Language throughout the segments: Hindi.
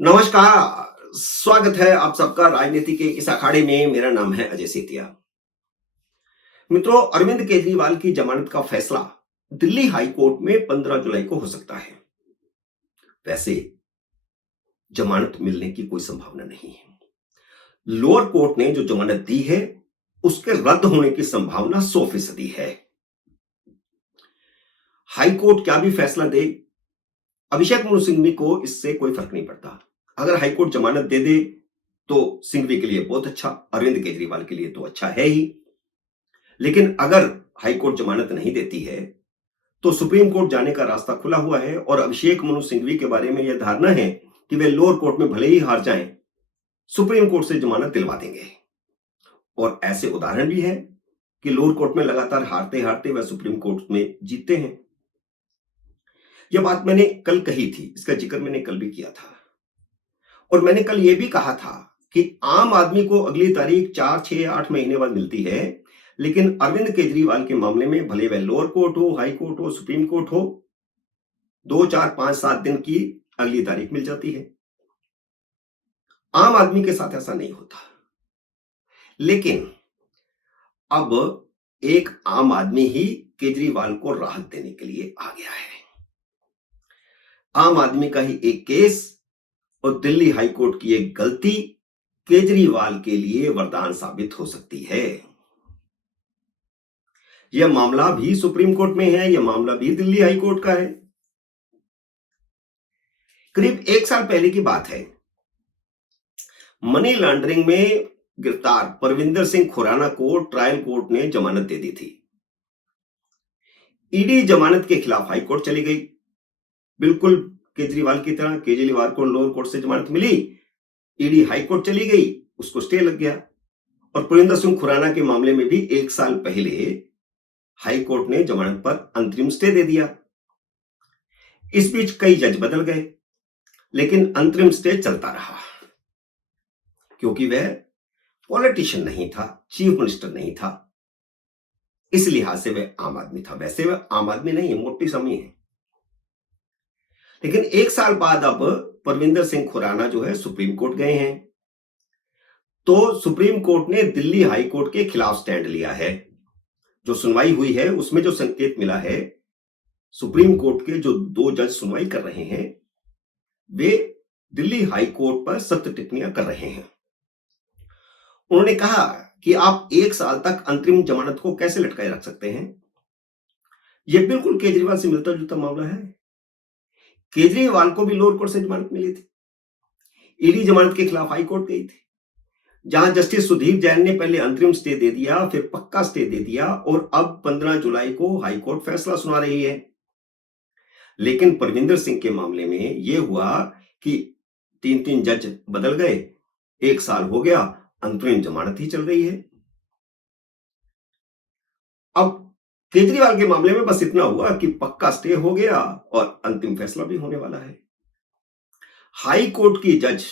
नमस्कार, स्वागत है आप सबका राजनीति के इस अखाड़े में। मेरा नाम है अजय सेतिया। मित्रों, अरविंद केजरीवाल की जमानत का फैसला दिल्ली हाई कोर्ट में 15 जुलाई को हो सकता है। वैसे जमानत मिलने की कोई संभावना नहीं है। लोअर कोर्ट ने जो जमानत दी है उसके रद्द होने की संभावना 100% है। हाई कोर्ट क्या भी फैसला दे, अभिषेक मनु सिंघवी को इससे कोई फर्क नहीं पड़ता। अगर हाई कोर्ट जमानत दे दे तो सिंघवी के लिए बहुत अच्छा, अरविंद केजरीवाल के लिए तो अच्छा है ही। लेकिन अगर हाई कोर्ट जमानत नहीं देती है तो सुप्रीम कोर्ट जाने का रास्ता खुला हुआ है और अभिषेक मनु सिंघवी के बारे में यह धारणा है कि वे लोअर कोर्ट में भले ही हार जाएं, सुप्रीम कोर्ट से जमानत दिलवा देंगे। और ऐसे उदाहरण भी है कि लोअर कोर्ट में लगातार हारते हारते वह सुप्रीम कोर्ट में जीतते हैं। यह बात मैंने कल कही थी, इसका जिक्र मैंने कल भी किया था। और मैंने कल यह भी कहा था कि आम आदमी को अगली तारीख 4, 6, 8 महीने बाद मिलती है, लेकिन अरविंद केजरीवाल के मामले में भले वह लोअर कोर्ट हो, हाई कोर्ट हो, सुप्रीम कोर्ट हो, 2, 4, 5, 7 दिन की अगली तारीख मिल जाती है। आम आदमी के साथ ऐसा नहीं होता। लेकिन अब एक आम आदमी ही केजरीवाल को राहत देने के लिए आ गया है। आम आदमी का ही एक केस और दिल्ली हाई कोर्ट की एक गलती केजरीवाल के लिए वरदान साबित हो सकती है। यह मामला भी सुप्रीम कोर्ट में है, यह मामला भी दिल्ली हाई कोर्ट का है। करीब 1 साल पहले की बात है। मनी लॉन्ड्रिंग में गिरफ्तार परविंदर सिंह खुराना को ट्रायल कोर्ट ने जमानत दे दी थी। ईडी जमानत के खिलाफ हाई कोर्ट चली गई। बिल्कुल केजरीवाल की तरह केजरीवाल को लोअर कोर्ट से जमानत मिली, ईडी हाई कोर्ट चली गई, उसको स्टे लग गया। और परविंदर सिंह खुराना के मामले में भी 1 साल पहले हाई कोर्ट ने जमानत पर अंतरिम स्टे दे दिया। इस बीच कई जज बदल गए, लेकिन अंतरिम स्टे चलता रहा क्योंकि वह पॉलिटिशियन नहीं था, चीफ मिनिस्टर नहीं था। इस लिहाज से वह आम आदमी था। वैसे वह आम आदमी नहीं है, मोटी समी है। लेकिन 1 साल बाद अब परविंदर सिंह खुराना जो है सुप्रीम कोर्ट गए हैं, तो सुप्रीम कोर्ट ने दिल्ली हाई कोर्ट के खिलाफ स्टैंड लिया है। जो सुनवाई हुई है उसमें जो संकेत मिला है, सुप्रीम कोर्ट के जो 2 जज सुनवाई कर रहे हैं वे दिल्ली हाई कोर्ट पर सख्त टिप्पणियां कर रहे हैं। उन्होंने कहा कि आप 1 साल तक अंतरिम जमानत को कैसे लटकाए रख सकते हैं। यह बिल्कुल केजरीवाल से मिलता जुलता मामला है। केजरीवाल को भी लोअर कोर्ट से जमानत मिली थी, ईडी जमानत के खिलाफ हाई कोर्ट गई थी, जहां जस्टिस सुधीर जैन ने पहले अंतरिम स्टे दे दिया, फिर पक्का स्टे दे दिया और अब 15 जुलाई को हाई कोर्ट फैसला सुना रही है। लेकिन परविंदर सिंह के मामले में यह हुआ कि 3-3 जज बदल गए, 1 साल हो गया, अंतरिम जमानत ही चल रही है। अब केजरीवाल के मामले में बस इतना हुआ कि पक्का स्टे हो गया और अंतिम फैसला भी होने वाला है। हाई कोर्ट की जज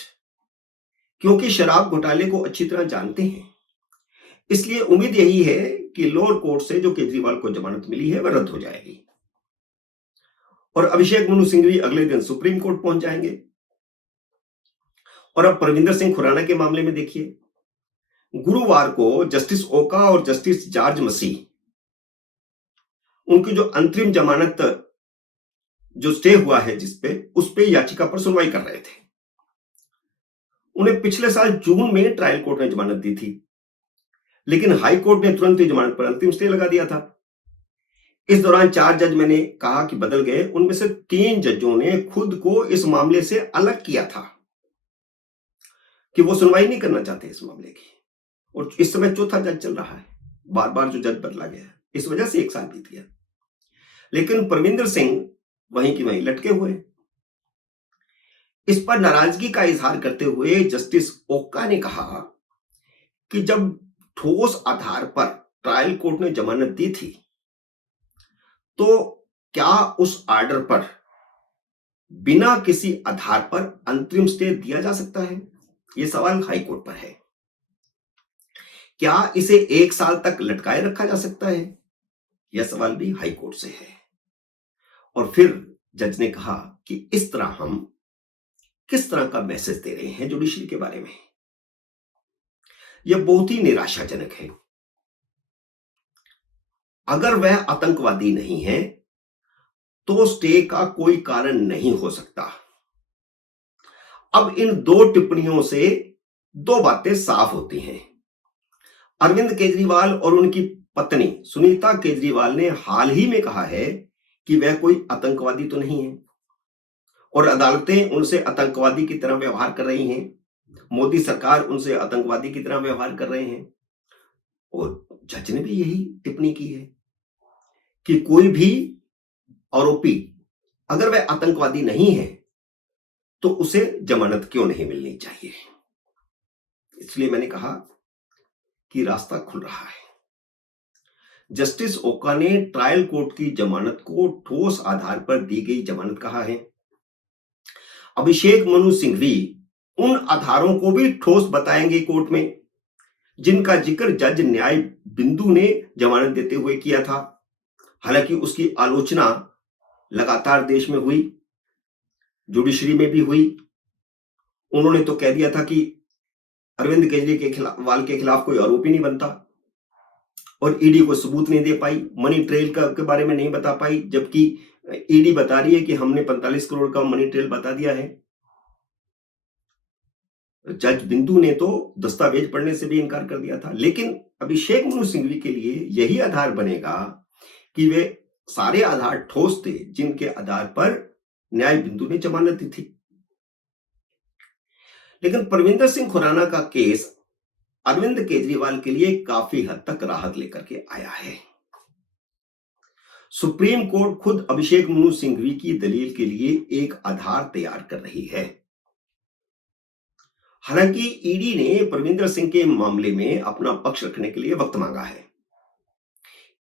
क्योंकि शराब घोटाले को अच्छी तरह जानते हैं, इसलिए उम्मीद यही है कि लोअर कोर्ट से जो केजरीवाल को जमानत मिली है वह रद्द हो जाएगी और अभिषेक मनु सिंघवी अगले दिन सुप्रीम कोर्ट पहुंच जाएंगे। और अब परविंदर सिंह खुराना के मामले में देखिए, गुरुवार को जस्टिस ओका और जस्टिस जॉर्ज मसीह उनकी जो अंतरिम जमानत जो स्टे हुआ है उस पे याचिका पर सुनवाई कर रहे थे। उन्हें पिछले साल जून में ट्रायल कोर्ट ने जमानत दी थी, लेकिन हाई कोर्ट ने तुरंत ही जमानत पर अंतिम स्टे लगा दिया था। इस दौरान 4 जज मैंने कहा कि बदल गए, उनमें से 3 जजों ने खुद को इस मामले से अलग किया था कि वो सुनवाई नहीं करना चाहते इस मामले की। और इस समय चौथा जज चल रहा है, बार बार जो जज बदला गया, इस वजह से 1 साल बीत गया। लेकिन परविंदर सिंह वहीं की वहीं लटके हुए। इस पर नाराजगी का इजहार करते हुए जस्टिस ओका ने कहा कि जब ठोस आधार पर ट्रायल कोर्ट ने जमानत दी थी, तो क्या उस आर्डर पर बिना किसी आधार पर अंतरिम स्टे दिया जा सकता है? यह सवाल हाई कोर्ट पर है। क्या इसे 1 साल तक लटकाए रखा जा सकता है? यह सवाल भी हाई कोर्ट से है। और फिर जज ने कहा कि इस तरह हम किस तरह का मैसेज दे रहे हैं जुडिशरी के बारे में। यह बहुत ही निराशाजनक है। अगर वह आतंकवादी नहीं है तो स्टे का कोई कारण नहीं हो सकता। अब इन दो टिप्पणियों से दो बातें साफ होती हैं। अरविंद केजरीवाल और उनकी पत्नी सुनीता केजरीवाल ने हाल ही में कहा है कि वह कोई आतंकवादी तो नहीं है और अदालतें उनसे आतंकवादी की तरह व्यवहार कर रही हैं। मोदी सरकार उनसे आतंकवादी की तरह व्यवहार कर रहे हैं और जज ने भी यही टिप्पणी की है कि कोई भी आरोपी अगर वह आतंकवादी नहीं है तो उसे जमानत क्यों नहीं मिलनी चाहिए। इसलिए मैंने कहा कि रास्ता खुल रहा है। जस्टिस ओका ने ट्रायल कोर्ट की जमानत को ठोस आधार पर दी गई जमानत कहा है। अभिषेक मनु सिंघवी उन आधारों को भी ठोस बताएंगे कोर्ट में जिनका जिक्र जज न्याय बिंदु ने जमानत देते हुए किया था। हालांकि उसकी आलोचना लगातार देश में हुई, जुडिशरी में भी हुई। उन्होंने तो कह दिया था कि अरविंद केजरीवाल के खिलाफ कोई आरोपी नहीं बनता और ईडी को सबूत नहीं दे पाई, मनी ट्रेल के बारे में नहीं बता पाई, जबकि ईडी बता रही है कि हमने 45 करोड़ का मनी ट्रेल बता दिया है। जज बिंदु ने तो दस्तावेज पढ़ने से भी इनकार कर दिया था। लेकिन अभिषेक मनु सिंघवी के लिए यही आधार बनेगा कि वे सारे आधार ठोस थे जिनके आधार पर न्याय बिंदु ने जमानत दी थी। लेकिन परविंदर सिंह खुराना का केस अरविंद केजरीवाल के लिए काफी हद तक राहत लेकर के आया है। सुप्रीम कोर्ट खुद अभिषेक मनु सिंघवी की दलील के लिए एक आधार तैयार कर रही है। हालांकि ईडी ने परविंदर सिंह के मामले में अपना पक्ष रखने के लिए वक्त मांगा है।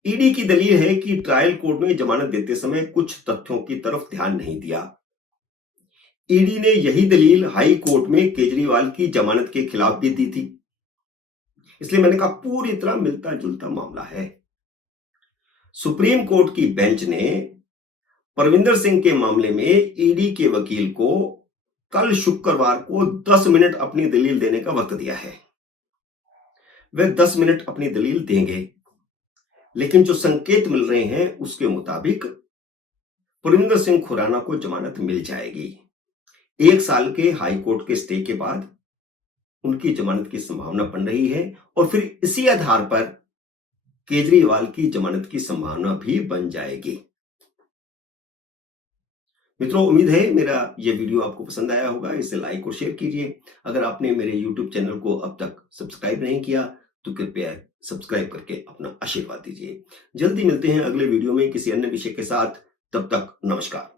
ईडी की दलील है कि ट्रायल कोर्ट में जमानत देते समय कुछ तथ्यों की तरफ ध्यान नहीं दिया। ईडी ने यही दलील हाई कोर्ट में केजरीवाल की जमानत के खिलाफ भी दी थी। इसलिए मैंने कहा पूरी तरह मिलता जुलता मामला है। सुप्रीम कोर्ट की बेंच ने परविंदर सिंह के मामले में ईडी के वकील को कल शुक्रवार को 10 मिनट अपनी दलील देने का वक्त दिया है। वे 10 मिनट अपनी दलील देंगे, लेकिन जो संकेत मिल रहे हैं उसके मुताबिक परविंदर सिंह खुराना को जमानत मिल जाएगी। 1 साल के हाई कोर्ट के स्टे के बाद उनकी जमानत की संभावना बन रही है और फिर इसी आधार पर केजरीवाल की जमानत की संभावना भी बन जाएगी। मित्रों, उम्मीद है मेरा यह वीडियो आपको पसंद आया होगा। इसे लाइक और शेयर कीजिए। अगर आपने मेरे YouTube चैनल को अब तक सब्सक्राइब नहीं किया तो कृपया सब्सक्राइब करके अपना आशीर्वाद दीजिए। जल्दी मिलते हैं अगले वीडियो में किसी अन्य विषय के साथ। तब तक नमस्कार।